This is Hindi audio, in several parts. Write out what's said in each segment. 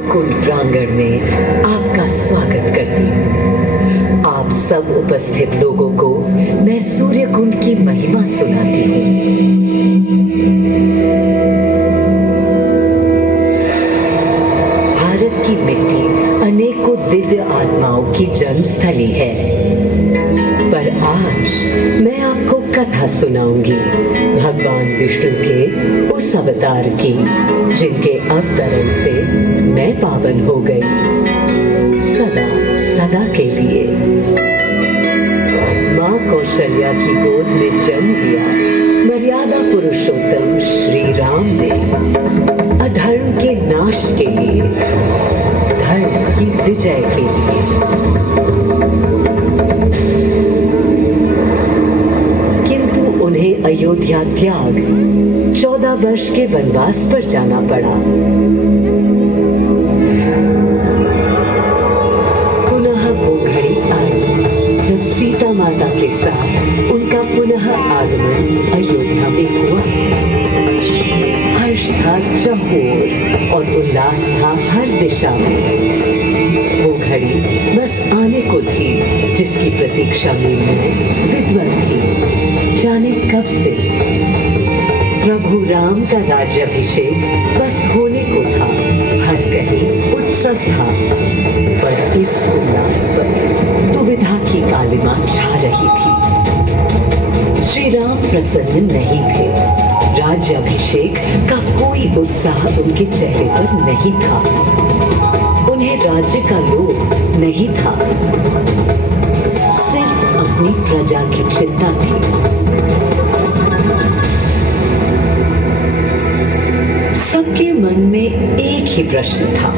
सूर्यकुंड प्रांगण में आपका स्वागत करती हूँ। आप सब उपस्थित लोगों को मैं सूर्यकुंड की महिमा सुनाती हूँ। भारत की मिट्टी अनेकों दिव्य आत्माओं की जन्मस्थली है, पर आज मैं आपको कथा सुनाऊंगी भगवान विष्णु के उस अवतार की जिनके अवतरण से मैं पावन हो गई सदा सदा के लिए। माँ कौशल्या की गोद में जन्म लिया मर्यादा पुरुषोत्तम श्री राम ने अधर्म के नाश के लिए, धर्म की विजय के लिए। किंतु उन्हें अयोध्या त्याग 14 वर्ष के वनवास पर जाना पड़ा। पुनः वो घड़ी आई जब सीता माता के साथ उनका पुनः आगमन अयोध्या में हुआ। हर्ष था चहुओर और उल्लास था हर दिशा में। वो घड़ी बस आने को थी जिसकी प्रतीक्षा में मैं विद्वत थी। जाने कब से प्रभु राम का राज्याभिषेक बस होने को था। हर कहीं उत्सव था, पर इस उल्लास पर दुविधा की कालिमा छा रही थी। श्री राम प्रसन्न नहीं थे। राज्याभिषेक का कोई उत्साह उनके चेहरे पर नहीं था। उन्हें राज्य का लोभ नहीं था, सिर्फ अपनी प्रजा की चिंता थी। सबके मन में एक ही प्रश्न था,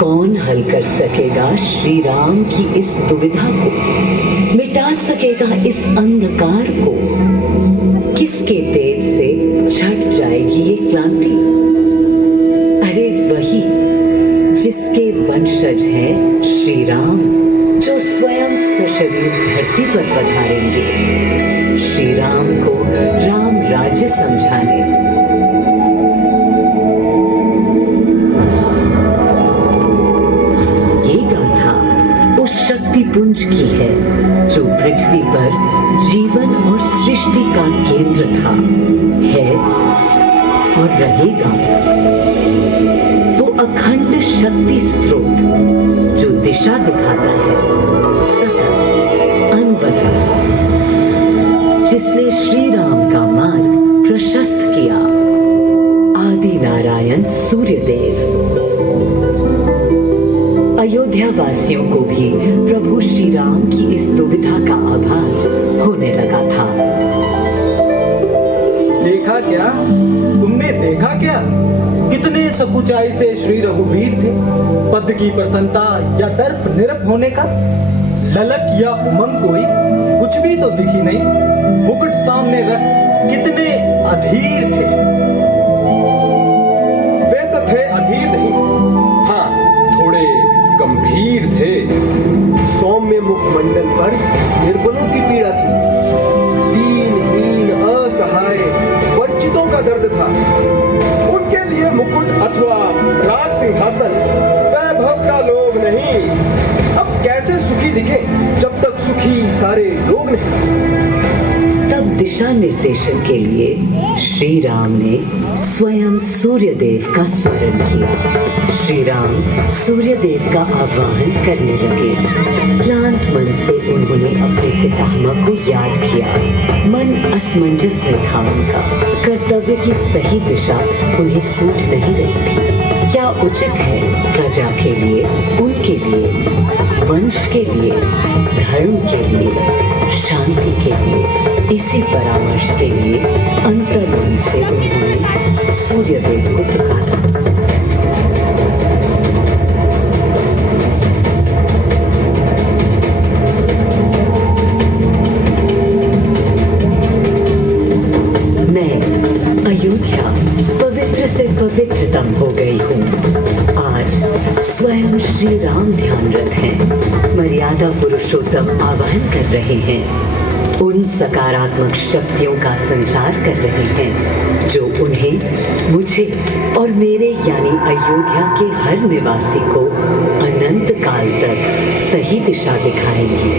कौन हल कर सकेगा श्री राम की इस दुविधा को, मिटा सकेगा इस अंधकार को, किसके तेज से छट जाएगी ये क्रांति। अरे वही जिसके वंशज हैं श्री राम, जो स्वयं सशरीर धरती पर पधारेंगे श्री राम को राम राज्य समझाने। ये गाथा उस शक्ति पुंज की है जो पृथ्वी पर जीवन और सृष्टि का केंद्र था, है और रहेगा। वो अखंड शक्ति स्रोत जो दिशा दिखाता है सतत अनवरत, जिसने श्री राम का मार्ग प्रशस्त किया, आदि नारायण सूर्यदेव। अयोध्या वासियों को भी प्रभु श्री राम की इस दुविधा का आभास होने लगा था। देखा क्या? तुमने देखा क्या? कितने सकुचाई से श्री रघुवीर थे। पद की प्रसन्नता या दर्प निरप होने का ललक या उमंग कोई कुछ भी तो दिखी नहीं। मुकुट सामने रख कितने अधीर थे। वे तो थे अधीर नहीं, हाँ थोड़े गंभीर थे। सौम्य मुखमंडल पर निर्बलों की पीड़ा थी, दीनहीन असहाय वंचितों का दर्द था। उनके लिए मुकुट अथवा राज सिंहासन वैभव का लोभ नहीं। अब कैसे सुखी दिखे जब तक सुखी सारे लोग नहीं। तब दिशा निर्देशन के लिए श्री राम ने स्वयं सूर्यदेव का स्मरण किया। श्री राम सूर्यदेव का आह्वान करने लगे। क्लांत मन से उन्होंने अपने पितामह को याद किया। मन असमंजस में था उनका। कर्तव्य की सही दिशा उन्हें सूझ नहीं रही थी। क्या उचित है प्रजा के लिए, उनके लिए, वंश के लिए, धर्म के लिए, शांति के लिए। इसी परामर्श के लिए अंतर्मन से उन्होंने सूर्यदेव को पुकारा। मैं अयोध्या पवित्र से पवित्रतम हो गई हूँ। आज स्वयं श्री राम ध्यानरत हैं, मर्यादा पुरुषोत्तम आह्वान कर रहे हैं, उन सकारात्मक शक्तियों का संचार कर रहे हैं जो उन्हें, मुझे और मेरे यानी अयोध्या के हर निवासी को अनंत काल तक सही दिशा दिखाएंगी।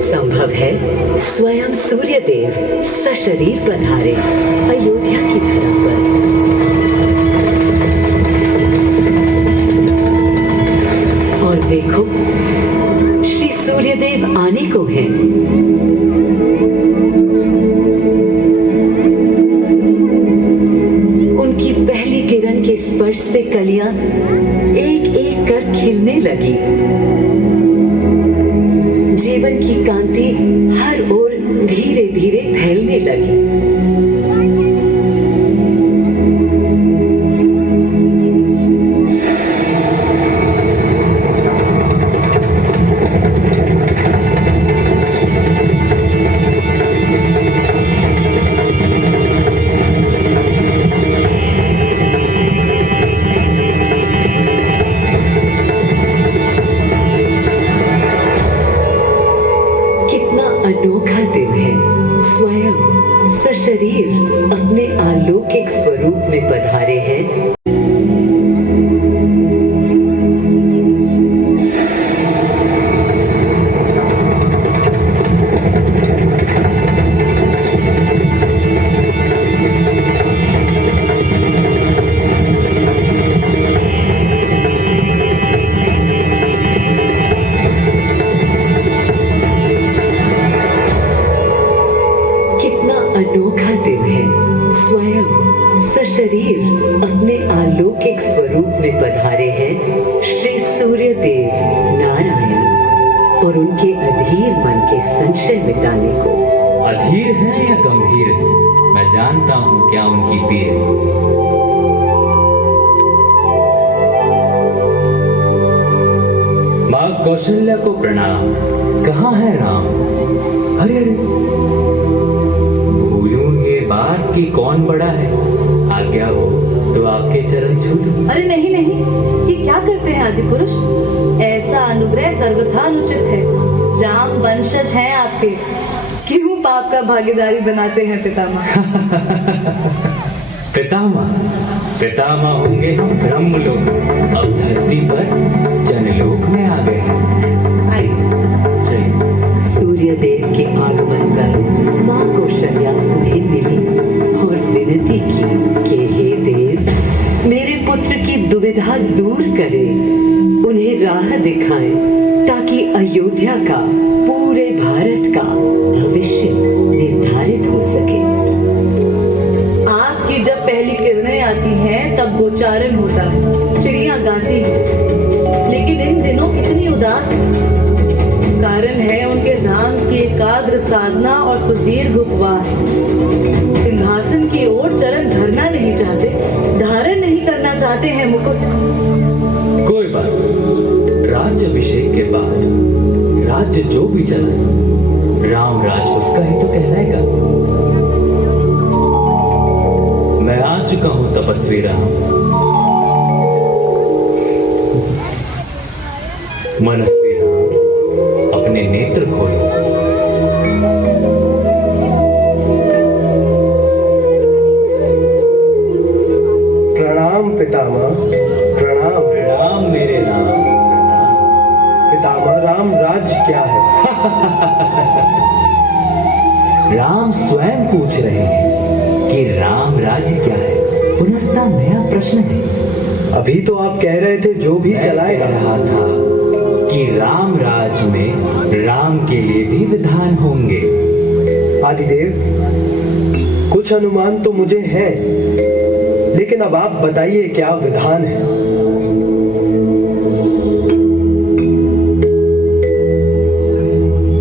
संभव है स्वयं सूर्यदेव सशरीर पधारे अयोध्या की धरा पर। और देखो, श्री सूर्यदेव आने को हैं। उनकी पहली किरण के स्पर्श से कलियां एक एक कर खिलने लगी। जीवन की कांति हर ओर धीरे धीरे फैलने लगी। अनोखा दिन है। स्वयं सशरीर अपने अलौकिक स्वरूप में पधारे हैं। अनोखा दिन है। स्वयं सशरीर अपने अलौकिक स्वरूप में पधारे हैं श्री सूर्यदेव नारायण और उनके अधीर मन के संशय मिटाने को। अधीर है या गंभीर है, मैं जानता हूं क्या उनकी पीर है। मां कौशल्या को प्रणाम। कहाँ है राम? अरे अरे, बात की कौन बड़ा है? आज्ञा हो तो आपके चरण छू लूं। अरे नहीं नहीं, ये क्या करते हैं आदि पुरुष? ऐसा अनुग्रह सर्वथा अनुचित है। राम वंशज हैं आपके, क्यों पाप का भागीदारी बनाते हैं पितामह? पितामह होंगे हम ब्रह्मलोक, अब धरती पर जनलोक में आ गए हैं। आइए चलिए। सूर्यदेव के आगमन पर मां कौशल्या उन्हें मिली और विनती की कि हे देव, मेरे पुत्र की दुविधा दूर करें, उन्हें राह दिखाएं ताकि अयोध्या का, पूरे भारत का भविष्य निर्धारित हो सके। आपकी जब पहली किरणें आती हैं तब गोचारण होता है, चिड़ियां गाती हैं, लेकिन इन दिनों कितनी उदास है। कारण है उनके राम की एकाग्र साधना और सुदीर्घ उपवास। सिंहासन की ओर चरण धरना नहीं चाहते, धारण नहीं करना चाहते हैं मुकुट। कोई बात, राज्य अभिषेक के बाद राज्य जो भी चलाए, राम राज उसका ही तो कहलाएगा। मैं आ चुका हूं तपस्वी राम। मनस्वी राम, अपने नेत्र खोलो। प्रणाम पितामह, प्रणाम। राम मेरे राम। पितामह, राम राज्य क्या है? राम स्वयं पूछ रहे हैं कि राम राज्य क्या है। पुनर्ता नया प्रश्न है। अभी तो आप कह रहे थे जो भी चलाएगा। कह रहा था कि राम राज में राम के लिए भी विधान होंगे। आदिदेव, कुछ अनुमान तो मुझे है, लेकिन अब आप बताइए क्या विधान है?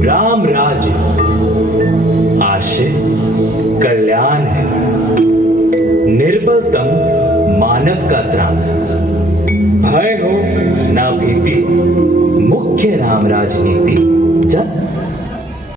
राम राज्य आशय कल्याण है, निर्बलतम मानव का त्राण। भय हो ना भीति, मुख्य राम राजनीति। जब